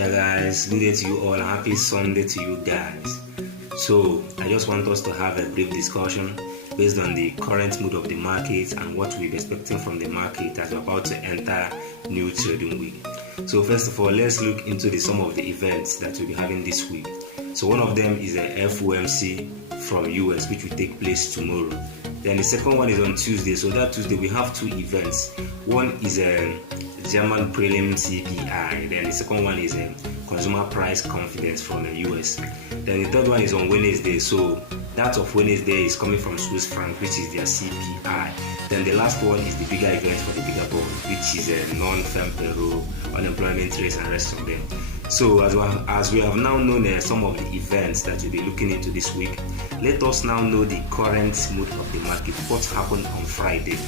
Yeah guys, good day to you all and happy Sunday to you guys. So I just want us to have a brief discussion based on the current mood of the market and what we're expecting from the market as we're about to enter new trading week. So first of all, let's look into some of the events that we'll be having this week. So one of them is a FOMC from US, which will take place tomorrow. Then the second one is on Tuesday. So that Tuesday we have two events. One is a German prelim CPI. Then the second one is a consumer price confidence from the US. Then the third one is on Wednesday. So that of Wednesday is coming from Swiss franc, which is their CPI. Then the last one is the bigger event for the bigger bond, which is a non-farm payroll, unemployment rates, and rest of them. So as we have now known some of the events that we'll be looking into this week, let us now know the current mood of the market, what happened on Friday,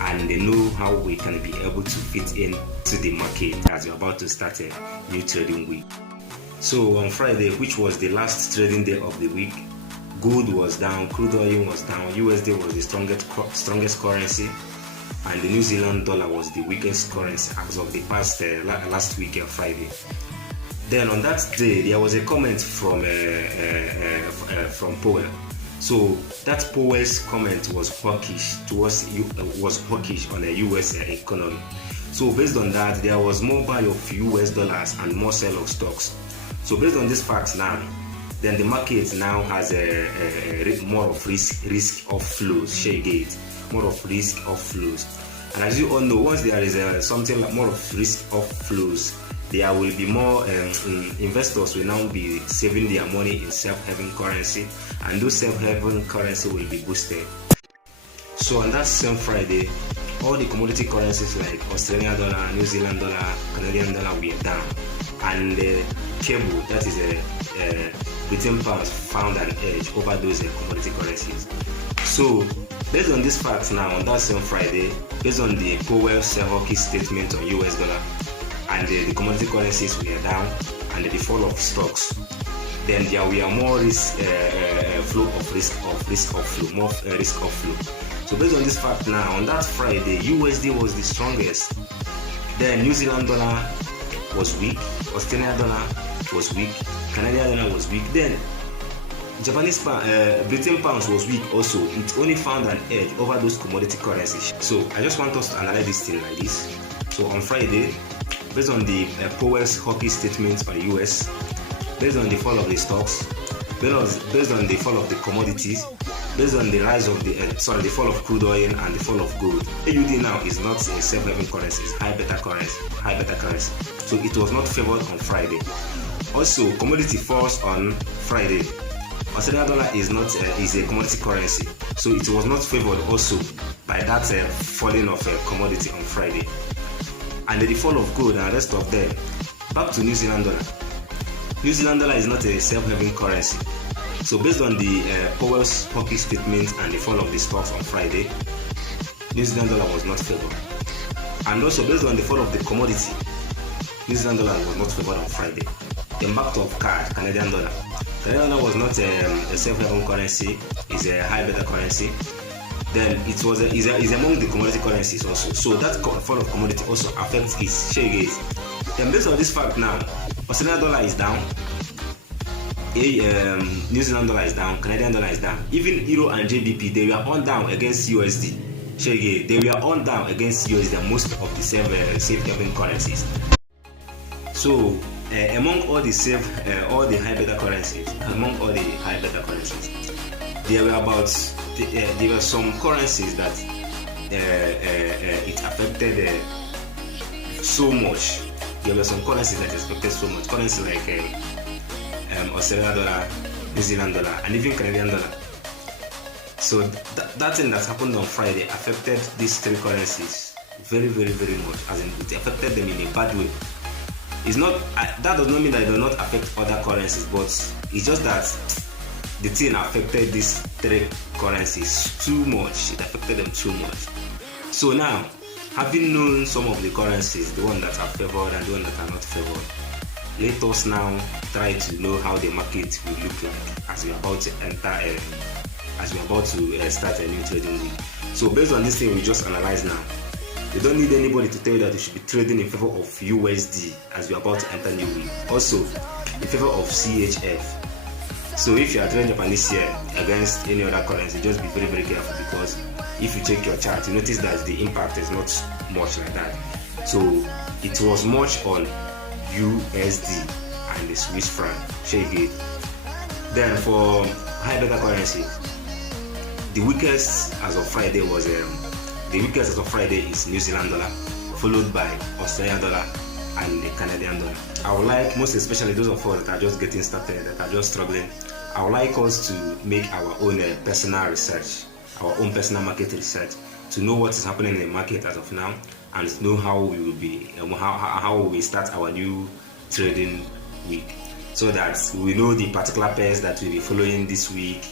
and know how we can be able to fit into the market as we're about to start a new trading week. So on Friday, which was the last trading day of the week, gold was down, crude oil was down, USD was the strongest currency, and the New Zealand dollar was the weakest currency as of the past last week on Friday. Then on that day, there was a comment from Powell. So that Powell's comment was hawkish on the US economy. So based on that, there was more buy of US dollars and more sell of stocks. So based on these facts now, then the market now has a more of risk of flows. More of risk of flows. And as you all know, once there is something like more of risk of flows, there will be more investors will now be saving their money in safe-haven currency, and those safe-haven currency will be boosted. So on that same Friday, all the commodity currencies like Australian dollar, New Zealand dollar, Canadian dollar were down, and the cable, that is a Britain pounds, found an edge over those commodity currencies. So based on these facts now, on that same Friday, based on the Powell's hawkish statement on US dollar, and the commodity currencies were down, and the fall of stocks, then there were more risk of flow. So based on this fact now, on that Friday, USD was the strongest. Then New Zealand dollar was weak, Australian dollar was weak, Canadian dollar was weak. Then Britain pounds was weak also. It only found an edge over those commodity currencies. So I just want us to analyze this thing like this. So on Friday, based on the Powell's hawkish statements on the US, based on the fall of the stocks, based on the fall of the commodities, based on the rise of the fall of crude oil and the fall of gold, AUD now is not a safe-haven currency, it's high beta currency. So it was not favored on Friday. Also, commodity falls on Friday. Australian dollar is a commodity currency, so it was not favored also by that falling of commodity on Friday. And the fall of gold and rest of them. Back to New Zealand dollar. New Zealand dollar is not a safe-haven currency. So based on the Powell's hawkish statement and the fall of the stocks on Friday, New Zealand dollar was not favored. And also based on the fall of the commodity, New Zealand dollar was not favored on Friday. Then back to CAD, Canadian dollar. Canadian dollar was not a safe-haven currency, it's a high beta currency. Then it was is among the commodity currencies also. So that fall of commodity also affects its share gains. Then based on this fact now, Australian dollar is down, New Zealand dollar is down, Canadian dollar is down. Even Euro and JBP, they were all down against USD. Share gain, they were all down against USD and most of the safe-haven currencies. So among all the high beta currencies, there were some currencies that it affected so much. There were some currencies that affected so much. Currencies like Australian dollar, New Zealand dollar, and even Canadian dollar. So that thing that happened on Friday affected these three currencies very, very, very much. As in, it affected them in a bad way. It's not that does not mean that it does not affect other currencies, but it's just that the thing affected these three currencies too much. It affected them too much. So now, having known some of the currencies, the ones that are favored and the ones that are not favored, let us now try to know how the market will look like as we're about to start a new trading week. So based on this thing we just analyzed now, You don't need anybody to tell you that you should be trading in favor of USD as you're about to enter new week. Also, in favor of CHF. So if you are trading Japanese yen against any other currency, just be very, very careful, because if you check your chart, you notice that the impact is not much like that. So it was much on USD and the Swiss franc. Shake. Then for high beta currency, the weakest as of Friday is New Zealand dollar, followed by Australian dollar and the Canadian dollar. I would like, most especially those of us that are just getting started, that are just struggling, I would like us to make our own personal research, our own personal market research, to know what is happening in the market as of now, and to know how we will be, how we start our new trading week, so that we know the particular pairs that we'll be following this week,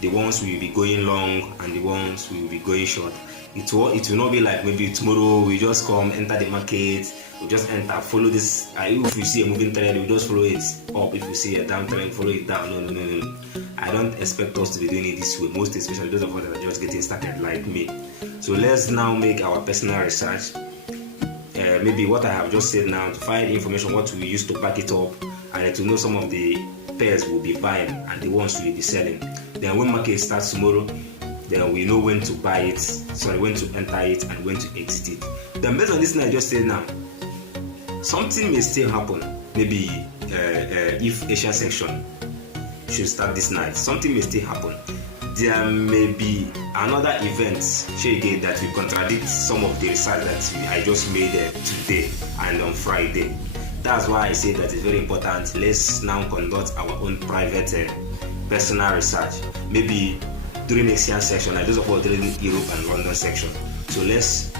the ones we will be going long and the ones we will be going short. It will not be like maybe tomorrow we just come, enter the market, we just enter, follow this. If we see a moving trend, we just follow it up. If we see a down trend, follow it down. No. I don't expect us to be doing it this way, most especially those of us that are just getting started like me. So let's now make our personal research. Maybe what I have just said now, to find information, what we use to back it up, and to know some of the pairs we'll be buying and the ones we'll be selling. Then when market starts tomorrow, then we know when to buy it, when to enter it and when to exit it. Then based on this thing I just said now, something may still happen. Maybe if Asian section should start this night, something may still happen. There may be another event that will contradict some of the research that I just made today and on Friday. That's why I say that it's very important. Let's now conduct our own private personal research. Maybe during Asian section, I just avoid during Europe and London section. So let's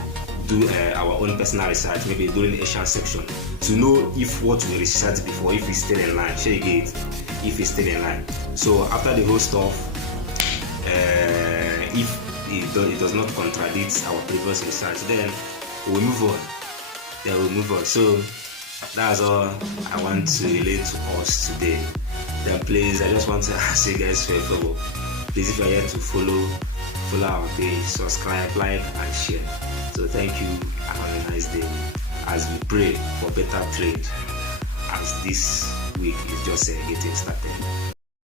do our own personal research, maybe during Asian section, to know if what we researched before, if it's still in line. If it's still in line. So after the whole stuff, if it does not contradict our previous research, then we'll move on. So that's all I want to relate to us today. Then please, I just want to ask you guys for a favor. Please, if you are here to follow our page, subscribe, like and share. So thank you and have a nice day as we pray for better trade as this week is just getting started.